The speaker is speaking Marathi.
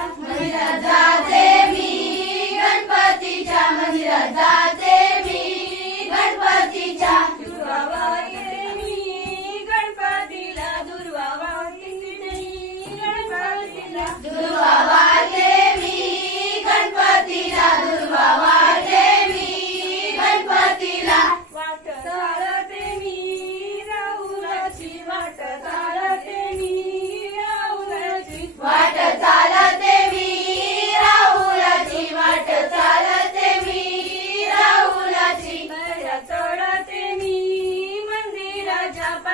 मंदिरात जाते मी गणपतीच्या मंदिरात जाते मी गणपतीच्या दुर्वा वाहते मी गणपतीला दुर्वा वाहते मी गणपतीला दुर्वा